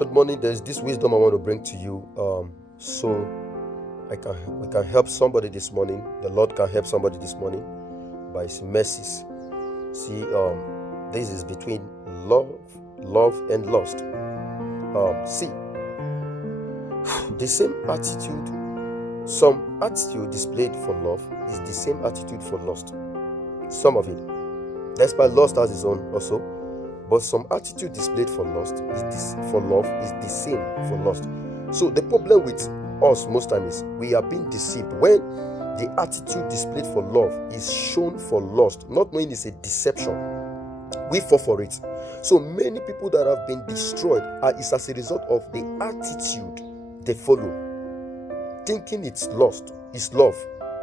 Good morning. There's this wisdom I want to bring to you. So we can help somebody this morning. The Lord can help somebody this morning by His mercies. See, this is between love and lust. See, the same attitude, some attitude displayed for love is the same attitude for lust. Some of it, despite lust has its own also, but some attitude displayed for lust for love is the same for lust. So the problem with us most times is we are being deceived when the attitude displayed for love is shown for lust, not knowing it's a deception. We fall for it. So many people that have been destroyed is as a result of the attitude they follow, thinking it's lust, it's love,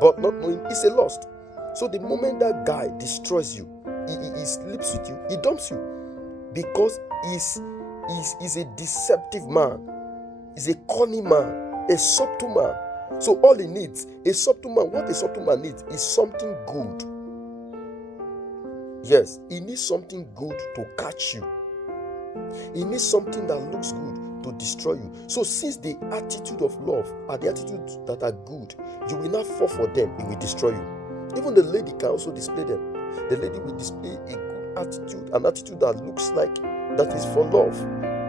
but not knowing it's a lust. So the moment that guy destroys you, he sleeps with you, he dumps you, because he's a deceptive man, he's a cunning man, a subtle man. So all he needs, a subtle man, what a subtle man needs is something good. Yes, he needs something good to catch you. He needs something that looks good to destroy you. So since the attitude of love are the attitudes that are good, you will not fall for them, it will destroy you. Even the lady can also display them. The lady will display a good attitude, an attitude that looks like that is for love,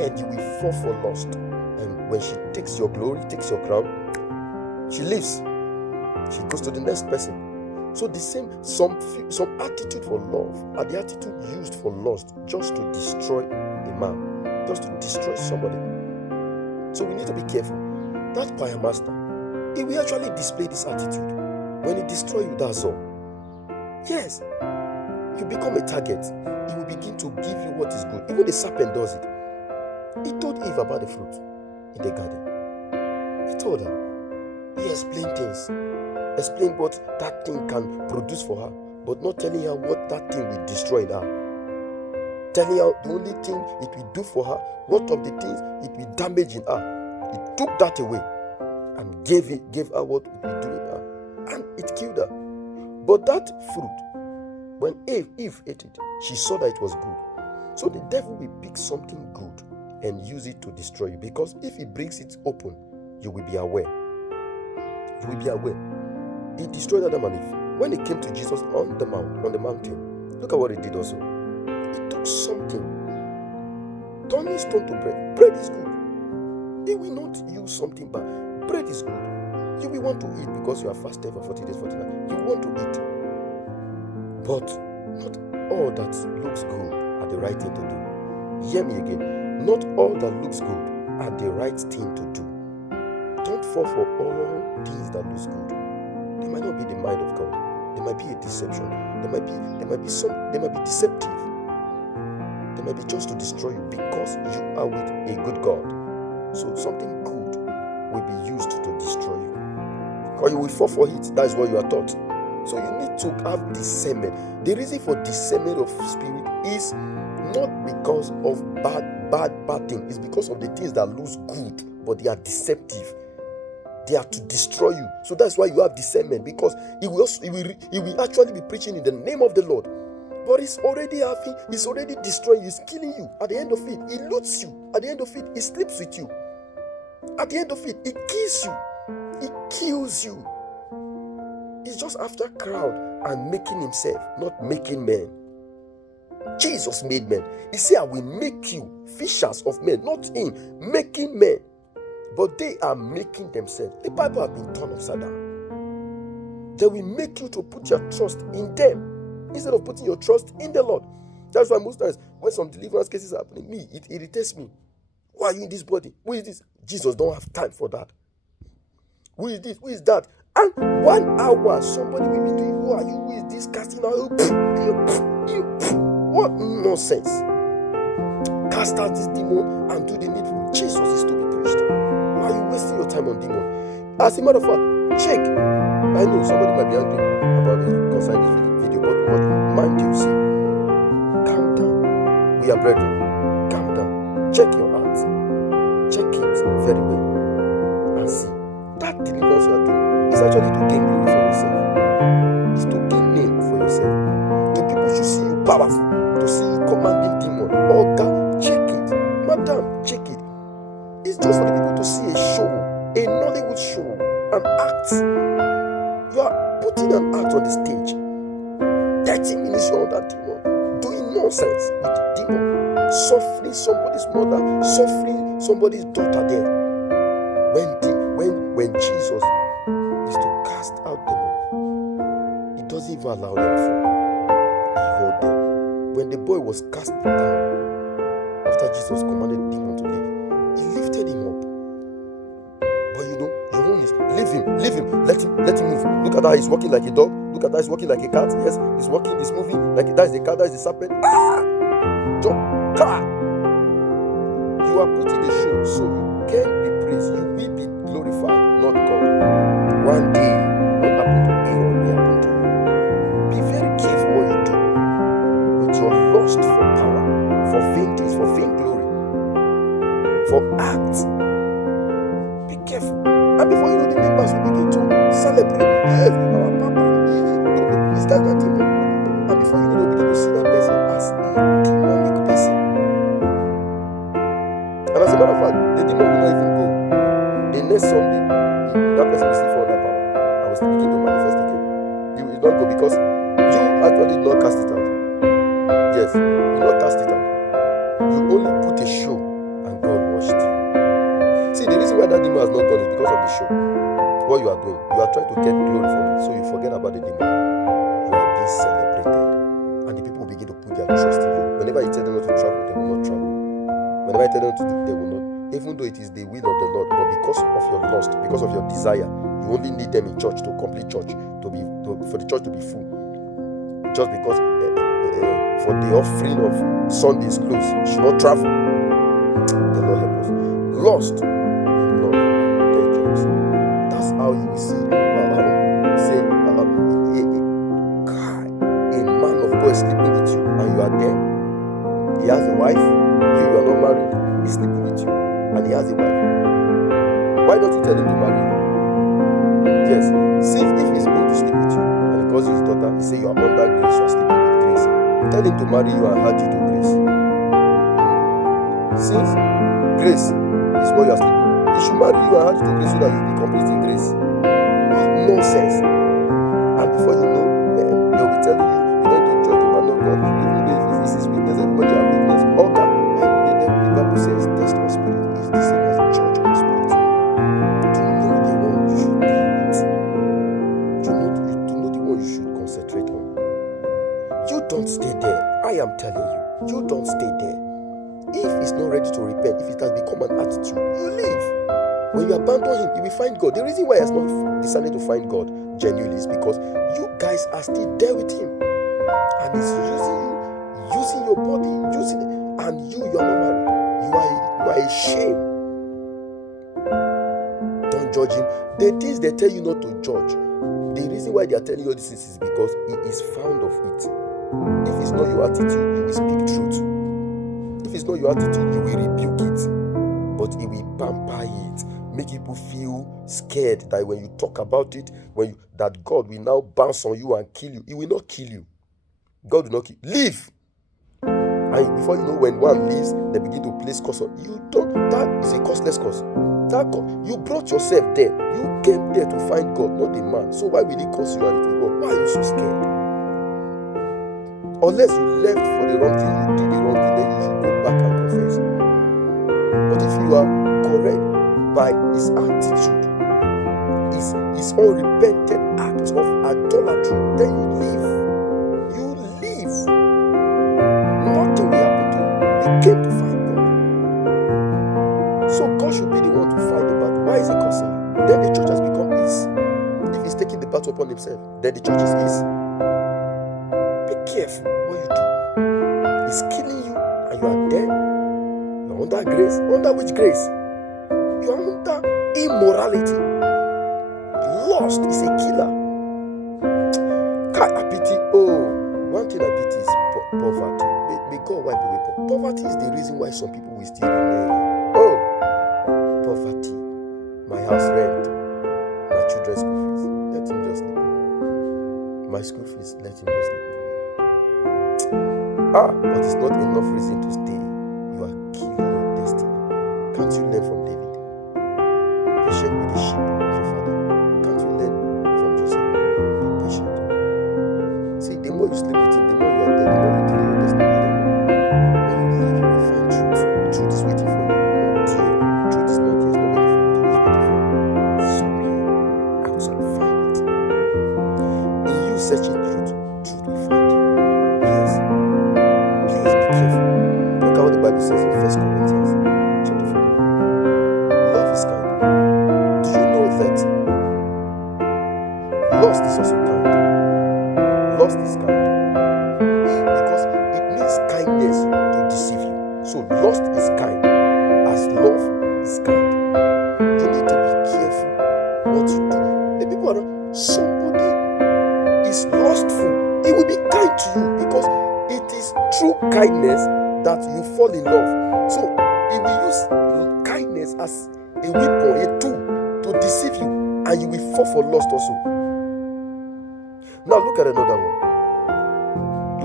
and you will fall for lust. And when she takes your glory, takes your crown, she leaves. She goes to the next person. So the same, some attitude for love are the attitude used for lust, just to destroy a man, just to destroy somebody. So we need to be careful. That choir master, he will actually display this attitude. When he destroys you, that's all. Yes, you become a target. He will begin to give you what is good. Even the serpent does it. He told Eve about the fruit in the garden. He told her. He explained things. Explained what that thing can produce for her, but not telling her what that thing will destroy in her. Telling her the only thing it will do for her, what of the things it will damage in her. He took that away and gave her what it will do in her. And it killed her. But that fruit, when Eve ate it, she saw that it was good. So the devil will pick something good and use it to destroy you, because if he brings it open, you will be aware. You will be aware. He destroyed Adam and Eve. When he came to Jesus on the mountain, look at what he did also. He took something, turning stone to bread. Bread is good. He will not use something bad. Bread is good. You will want to eat because you are fasted for 40 days, 40 nights. You want to eat. But not all that looks good are the right thing to do. Hear me again. Not all that looks good are the right thing to do. Don't fall for all things that looks good. They might not be the mind of God. They might be a deception. They might be deceptive. They might be just to destroy you because you are with a good God. So something good will be used to destroy you. Or you will fall for it. That is what you are taught. So you need to have discernment. The reason for discernment of spirit is not because of bad things. It's because of the things that looks good, but they are deceptive. They are to destroy you. So that's why you have discernment, because he will actually be preaching in the name of the Lord. But he's already destroying you, he's killing you. At the end of it, he loots you. At the end of it, he sleeps with you. At the end of it, he kills you. He kills you. He's just after crowd and making himself, not making men. Jesus made men. He said, I will make you fishers of men, not him making men. But they are making themselves. The Bible has been turned upside down. They will make you to put your trust in them instead of putting your trust in the Lord. That's why most times when some deliverance cases are happening, it irritates me. Why are you in this body? Who is this? Jesus don't have time for that. Who is this? Who is that? And 1 hour somebody will be doing, who are you? Who is this? Casting out. What nonsense. Cast out this demon and do the needful. Jesus is to be preached. Why are you wasting your time on demon? As a matter of fact, check. I know somebody might be angry about this concerning this video, but mind you, see, calm down. We are brethren. Calm down. Check your heart. Check it very well and see. That deliverance you are doing is actually to gain glory for yourself. It's to gain name for yourself. The people should see you powerful, to see you commanding demon. Oh God, check it. Madam, check it. show, an act. You are putting an act on the stage. 30 minutes you're on that demon, doing nonsense with the demon, suffering somebody's mother, suffering somebody's daughter there. When Jesus is to cast out demon, he doesn't even allow them to fall. He hold them. When the boy was cast down, after Jesus commanded the demon to leave, he lifted him up. But your own is leave him, let him move. Look at that, he's walking like a dog. Look at that, he's walking like a cat. Yes, he's walking, he's moving like that is the cat, that is the serpent. Jump, car. You are putting a show, so you can be praised. You will be glorified, not God. One day, what happened to Aaron will happen to you. Be very careful what you do with your lust for power, for vain things, for vain glory, for acts. Be careful. And before you know, the members will begin to celebrate. Yes, our Papa, is that not demon? And before you know, they'll begin to see that person as a demonic person. And as a matter of fact, the demon will not even go. The next Sunday, that person will still fall under power. I was beginning to manifest again. He will not go because you actually did not cast it out. Yes, you did not cast it out. You only put a show and God watched you. See, the reason why that demon has not gone is because of the show. What you are doing, you are trying to get glory from it, so you forget about the demon. You are being celebrated, and the people will begin to put their trust in you. Whenever you tell them not to travel, they will not travel. Whenever you tell them to do, they will not. Even though it is the will of the Lord, but because of your lust, because of your desire, you only need them in church, to complete church, for the church to be full. Just because for the offering of Sunday's close, you should not travel. The Lord help us. Lust in love, dangerous. That's how you will see. A man of God is sleeping with you, and you are there. He has a wife. You are not married. He's sleeping with you, and he has a wife. Why don't you tell him to marry you? Yes. Since if he's going to sleep with you, and he calls you his daughter, he say you are under grace, you are sleeping with grace. Tell him to marry you and add you to grace. Since grace is what you are sleeping with, he should marry you and add you to grace so that you will be complete in grace. Nonsense. And before you know, they will be telling you don't do church, you are not God. Even though if this is weakness, everybody have weakness. Order. The Bible says test of spirit is the same as church of spirit. To know the one you should be with. To know the one you should concentrate on. You don't stay there. I am telling you. You don't stay there. If he's not ready to repent, if it has become an attitude, you leave. When you abandon him, you will find God. The reason why he has not decided to find God genuinely is because you guys are still there with him. And he's using you, using your body, using it. And you are not married. You are a shame. Don't judge him. The things they tell you not to judge, the reason why they are telling you all this is because he is fond of it. If it's not your attitude, you will speak truth. If it's not your attitude, you will rebuke it. But he will pamper it, make people feel scared that when you talk about it, that God will now bounce on you and kill you. He will not kill you. God will not kill you. Leave. And before you know, when one leaves, they begin to place curse on you. That is a costless curse. You brought yourself there. You came there to find God, not a man. So why will he curse you and it will work? Why are you so scared? Unless you left for the wrong thing, you did the wrong thing, then you should go back and confess. But if you are correct by his attitude, his unrepented act of idolatry, then you leave. Nothing will happen to you. You came to find God. So God should be the one to fight the battle. Why is he cursing you? Then the church has become his. If he's taking the battle upon himself, then the church is his. Be careful what you do. He's killing you and you are dead. You are under grace. Under which grace? You are under immorality. Lust is a killer. I pity. One thing I pity is poverty. May God wipe away poverty. Poverty is the reason why some people will still remain. Poverty. My house rent. My children's school fees. Let him just sleep. My school fees. Let him just sleep. But it's not enough reason to stay. You are killing your destiny. Can't you learn from David? Patient with the sheep. that you fall in love. So he will use kindness as a weapon, a tool to deceive you, and you will fall for lust also. Now look at another one.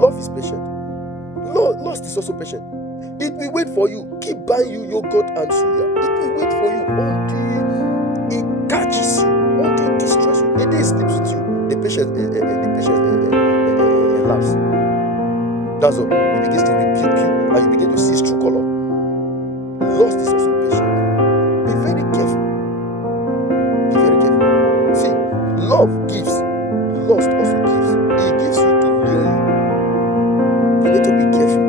Love is patient. Lust is also patient. It will wait for you. Keep buying you yogurt and suya. It will wait for you until it catches you, until it destroys you. The day it sleeps with you, the patience elapses. That's all. It begins to rebuke you, and you begin to see its true color. Lust is also patient. Be very careful. Be very careful. See, love gives. Lust also gives. It gives you to lure you. You need to be careful.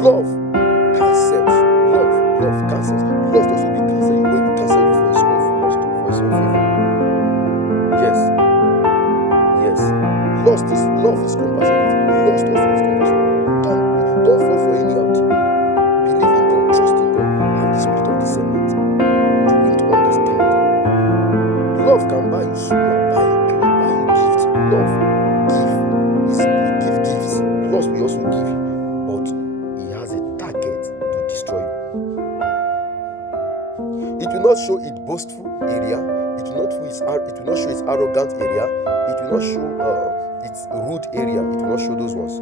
Love cancels. Love cancels. Lust also be canceling when you cancel it for its own favor. Yes. Love is compassionate. Lust also is compassionate. Don't fall for any out. Believe in God, trust in God, have the spirit of discernment. You need to understand. Love can buy you sugar, buy you gifts. Love give gifts. Lust will also give you, but he has a target to destroy you. It will not show its boastful area. It will not show its arrogant area. It will not show its rude area. It will not show those ones.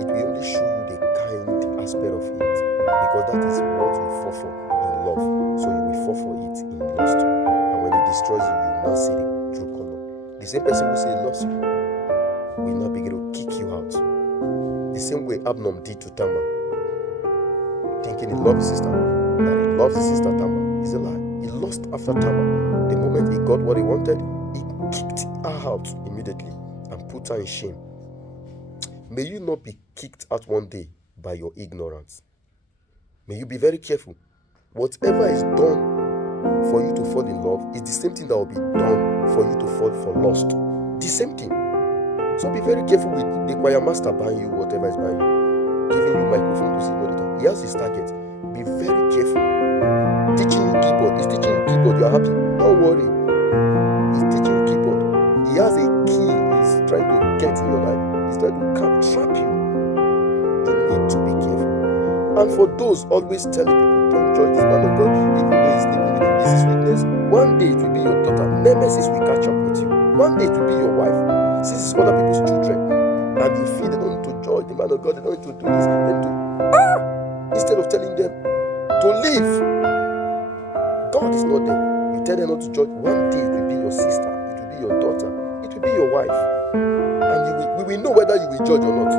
It will only show you the kind aspect of it, because that is what you fall for in love. So you will fall for it in lust. And when it destroys you, you will not see the true color. The same person who says he loves you will not begin to kick you out. The same way Absalom did to Tamar, thinking he loved his sister, that he loves his sister Tamar, is a lie. He lost after Tamar. The moment he got what he wanted, he kicked her out immediately and put her in shame. May you not be kicked out one day by your ignorance. May you be very careful. Whatever is done for you to fall in love is the same thing that will be done for you to fall for lust. The same thing. So be very careful with the choir master buying you whatever is buying you, giving you microphone to sing all the time. He has his target. Be very careful. Teaching you keyboard. He's teaching you keyboard. You are happy. Don't worry. He's teaching you keyboard. He has a key he's trying to get in your life. He's trying to trap you. You need to be careful. And for those always telling people, don't join this man of God, even though he's sleeping with you, this is weakness. One day it will be your daughter. Nemesis will catch up with you. One day it will be your wife. Since it's other people's children, and you feel they don't need to join the man of God, they don't need to do this, instead of telling them to leave. God is not there. You tell them not to join. One day it will be your sister, it will be your daughter, it will be your wife, and we will know whether you will judge or not.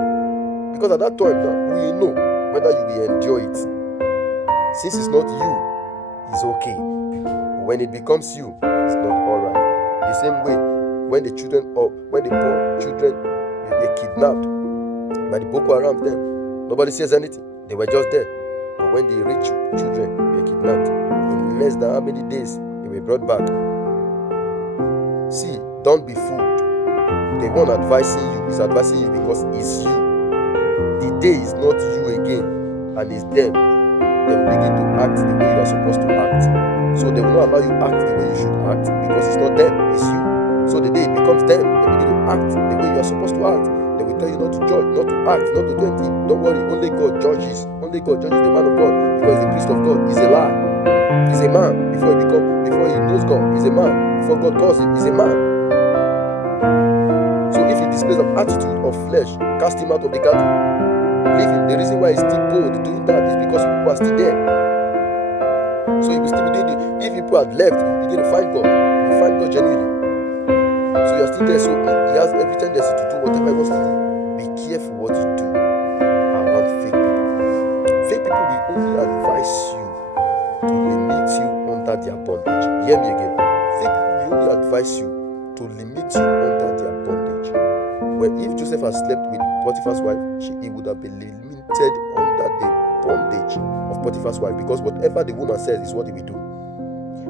Because at that time now, we will know whether you will endure it. Since it's not you, it's okay. But when it becomes you, it's not alright. The same way, when the poor children were kidnapped by the Boko Haram, then nobody says anything. They were just there. But when the rich children were kidnapped, in less than how many days they were brought back. See, don't be fooled. The one advising you is advising you because it's you. The day is not you again, and it's them. They will begin to act the way you are supposed to act. So they will not allow you act the way you should act, because it's not them, it's you. So the day it becomes them, they begin to act the way you are supposed to act. They will tell you not to judge, not to act, not to do anything. Don't worry, only God judges. Only God judges the man of God, because the priest of God is a lie. He's a man before he knows God. He's a man before God calls him. He's a man. So if he displays an attitude of flesh, cast him out of the garden. Leave him. The reason why he's still bold doing that is because people are still there. So he will still be doing it. If people had left, he will begin to find God. He will find God genuinely. So you are still there. So he has every tendency to do whatever he wants to do. Be careful what you do around fake people. Fake people will only advise you to limit you under their bondage. Hear me again. Fake people will only advise you to limit you under their bondage. Well, if Joseph had slept with Potiphar's wife, he would have been limited under the bondage of Potiphar's wife, because whatever the woman says is what he will do.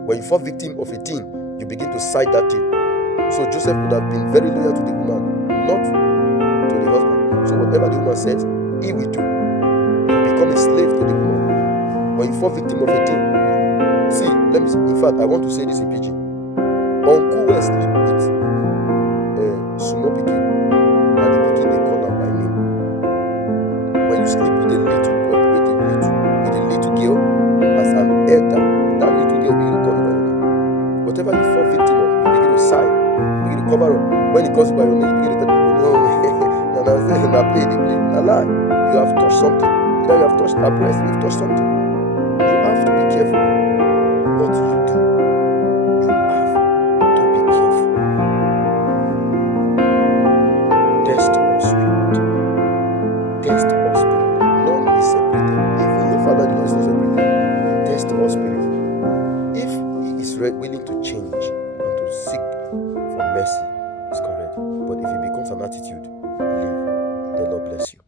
When you fall victim of a thing, you begin to side that thing. So Joseph would have been very loyal to the woman, not to the husband. So whatever the woman says, he will do. He will become a slave to the woman. When you fall victim of a thing, see, in fact, I want to say this in pidgin. Uncle will sleep with small pikin, and the pikin they call her by name. little girl, as an elder, that little girl begin to call you by your name. Whatever you fall victim of, you begin to sigh, begin to cover up. When it calls you by your name, you begin to tell people, no, na play, they play. Na lie. You have touched something. Either you have touched a breast, you've touched something. You have to be careful what you do. You have to be careful. Test or spirit. Test or spirit. None is separated. Even your father is not separated. Test or spirit. If he is willing to change and to seek for mercy, it's correct. But if it becomes an attitude, leave. The Lord bless you.